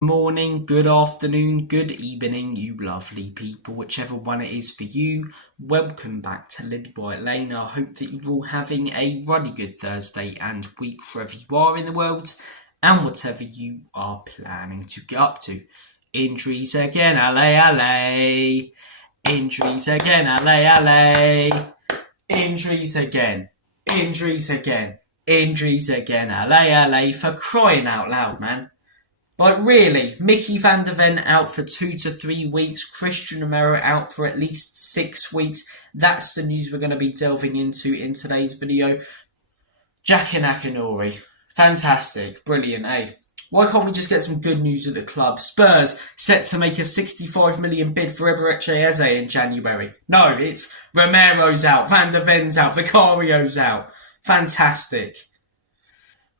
Morning, good afternoon, good evening, you lovely people, whichever one it is for you. Welcome back to Lilywhite Lane. I hope that you're all having a really good Thursday and week wherever you are in the world and whatever you are planning to get up to. Injuries again, Ole Ole. Injuries again, Ole Ole. Injuries again. Injuries again. Injuries again, Ole Ole. For crying out loud, man. Like, really, Ven out for 2 to 3 weeks, Christian Romero out for at least 6 weeks. That's the news we're going to be delving into in today's video. Jack and Akinori, fantastic, brilliant, eh? Why can't we just get some good news at the club? Spurs set to make a 65 million bid for Eberechi Eze in January. No, it's Romero's out, Van der Ven's out, Vicario's out. Fantastic.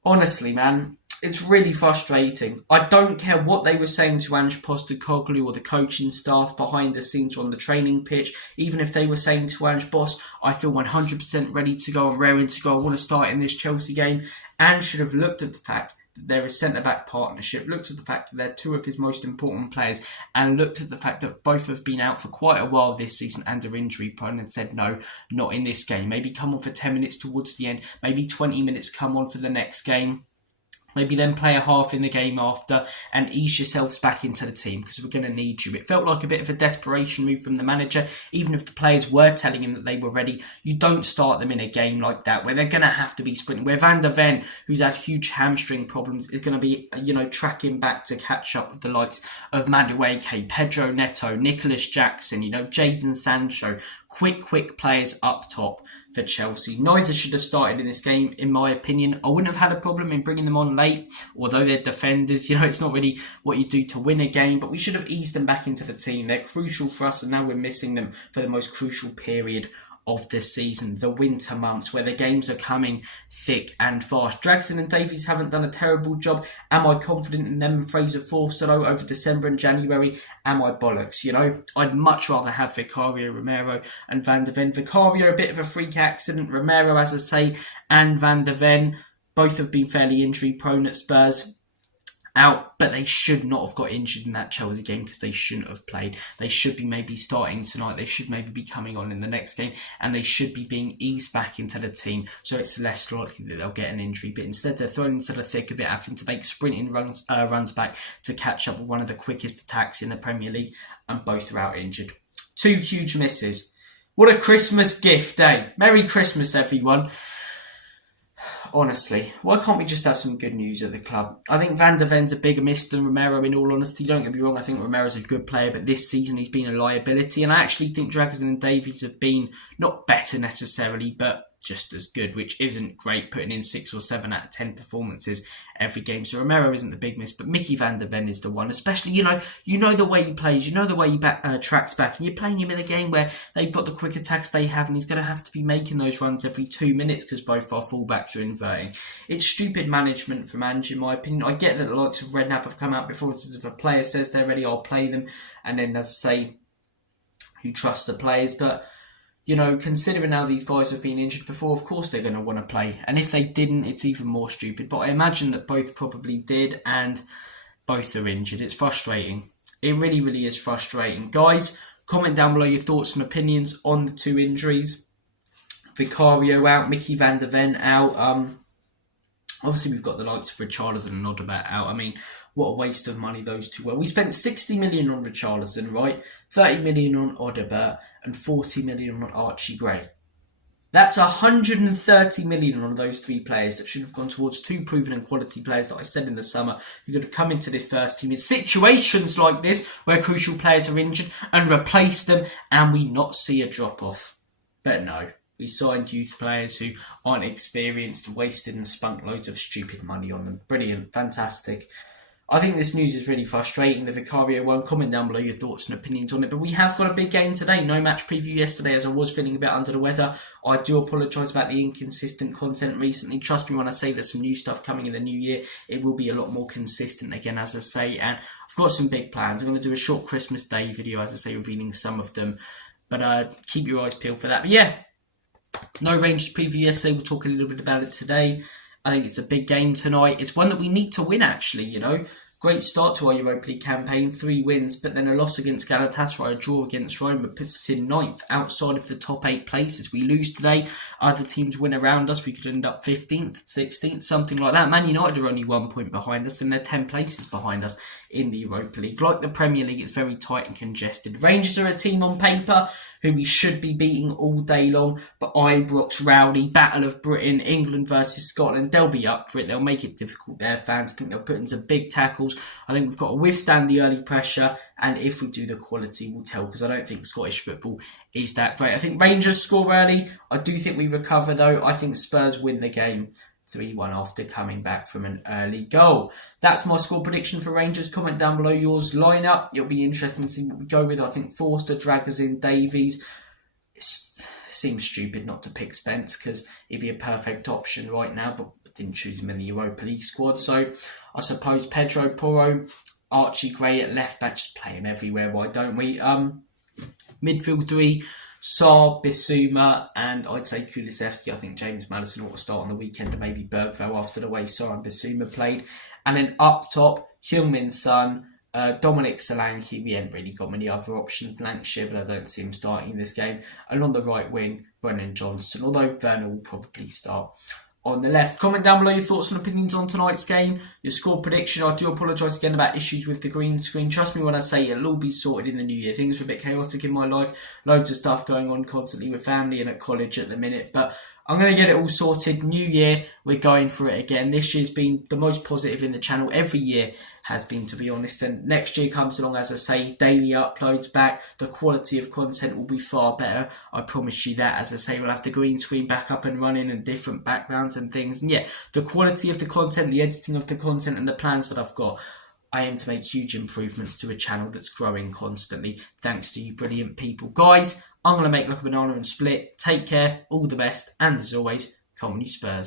Honestly, man. It's really frustrating. I don't care what they were saying to Ange Postecoglou or the coaching staff behind the scenes or on the training pitch. Even if they were saying to Ange, boss, I feel 100% ready to go and raring to go. I want to start in this Chelsea game. Ange should have looked at the fact that they're a centre-back partnership, looked at the fact that they're two of his most important players, and looked at the fact that both have been out for quite a while this season and are injury prone, and said, no, not in this game. Maybe come on for 10 minutes towards the end. Maybe 20 minutes come on for the next game. Maybe then play a half in the game after and ease yourselves back into the team because we're going to need you. It felt like a bit of a desperation move from the manager. Even if the players were telling him that they were ready, you don't start them in a game like that where they're going to have to be sprinting. Where Van der Ven, who's had huge hamstring problems, is going to be, tracking back to catch up with the likes of Madueke, Pedro Neto, Nicholas Jackson, Jadon Sancho. Quick players up top for Chelsea. Neither should have started in this game, in my opinion. I wouldn't have had a problem in bringing them on late, although they're defenders. It's not really what you do to win a game, but we should have eased them back into the team. They're crucial for us, and now we're missing them for the most crucial period of this season, the winter months, where the games are coming thick and fast. Draxler and Davies haven't done a terrible job. Am I confident in them and Fraser Forster over December and January? Am I bollocks? I'd much rather have Vicario, Romero and Van der Ven. Vicario, a bit of a freak accident. Romero, as I say, and Van der Ven, both have been fairly injury prone at Spurs. Out, but they should not have got injured in that Chelsea game because they shouldn't have played. They should be maybe starting tonight. They should maybe be coming on in the next game, and they should be being eased back into the team, so it's less likely that they'll get an injury. But instead, they're thrown into the thick of it, having to make sprinting runs back to catch up with one of the quickest attacks in the Premier League, and both are out injured. 2 huge misses. What a Christmas gift, eh? Merry Christmas, everyone. Honestly, why can't we just have some good news at the club? I think Van der Ven's a bigger miss than Romero, in all honesty. Don't get me wrong, I think Romero's a good player, but this season he's been a liability. And I actually think Draxler and Davies have been not better necessarily, but just as good, which isn't great, putting in 6 or 7 out of 10 performances every game. So Romero isn't the big miss, but Van der Ven is the one. Especially, you know the way he plays, the way he tracks back, and you're playing him in a game where they've got the quick attacks they have, and he's going to have to be making those runs every 2 minutes because both our fullbacks are inverting. It's stupid management from Ange, in my opinion. I get that the likes of Redknapp have come out before and says if a player says they're ready, I'll play them, and then, as I say, you trust the players, but considering how these guys have been injured before, of course they're going to want to play. And if they didn't, it's even more stupid. But I imagine that both probably did, and both are injured. It's frustrating. It really, really is frustrating. Guys, comment down below your thoughts and opinions on the 2 injuries. Vicario out, Van der Ven out. Obviously, we've got the likes of Richarlison and Odegaard out. I mean, what a waste of money those two were. We spent 60 million on Richarlison, right? 30 million on Odegaard and 40 million on Archie Gray. That's 130 million on those 3 players that should have gone towards 2 proven and quality players that I said in the summer who could have come into this first team in situations like this where crucial players are injured and replace them, and we not see a drop-off. But no. We signed youth players who aren't experienced, wasted and spunk loads of stupid money on them. Brilliant. Fantastic. I think this news is really frustrating, the Vicario one. Comment down below your thoughts and opinions on it. But we have got a big game today. No match preview yesterday as I was feeling a bit under the weather. I do apologise about the inconsistent content recently. Trust me when I say there's some new stuff coming in the new year. It will be a lot more consistent again, as I say. And I've got some big plans. I'm going to do a short Christmas Day video, as I say, revealing some of them. But keep your eyes peeled for that. But yeah. No Rangers preview yesterday, we'll talk a little bit about it today. I think it's a big game tonight. It's one that we need to win, actually, Great start to our Europa League campaign, 3 wins, but then a loss against Galatasaray, a draw against Roma puts us in 9th, outside of the top 8 places. We lose today, other teams win around us, we could end up 15th, 16th, something like that. Man United are only 1 point behind us, and they're 10 places behind us in the Europa League. Like the Premier League, it's very tight and congested. Rangers are a team on paper who we should be beating all day long, but Ibrox, Rowley, Battle of Britain, England versus Scotland, they'll be up for it. They'll make it difficult. Their fans think they'll put in some big tackles. I think we've got to withstand the early pressure, and if we do, the quality will tell, because I don't think Scottish football is that great. I think Rangers score early. I do think we recover though. I think Spurs win the game 3-1 after coming back from an early goal. That's my score prediction for Rangers. Comment down below yours lineup. It'll be interesting to see what we go with. I think Forster, Draggers in, Davies. It seems stupid not to pick Spence because he'd be a perfect option right now, but I didn't choose him in the Europa League squad. So I suppose Pedro Porro, Archie Gray at left back, just play him everywhere. Why don't we? Midfield 3. Saar, Bissouma, and I'd say Kulusevski. I think James Maddison ought to start on the weekend, and maybe Bergvall after the way Saar and Bissouma played. And then up top, Heung-min Son, Dominic Solanke. We haven't really got many other options. Lancashire, but I don't see him starting this game. And on the right wing, Brennan Johnson, although Werner will probably start on the left. Comment down below your thoughts and opinions on tonight's game, your score prediction. I do apologise again about issues with the green screen. Trust me when I say it'll all be sorted in the new year. Things are a bit chaotic in my life. Loads of stuff going on constantly with family and at college at the minute. But I'm going to get it all sorted. New year, we're going for it again. This year's been the most positive in the channel. Every year has been, to be honest. And next year comes along, as I say, daily uploads back. The quality of content will be far better. I promise you that. As I say, we'll have the green screen back up and running and different backgrounds and things. And yeah, the quality of the content, the editing of the content and the plans that I've got, I aim to make huge improvements to a channel that's growing constantly. Thanks to you brilliant people. Guys, I'm going to make like a banana and split. Take care, all the best, and as always, come on you Spurs.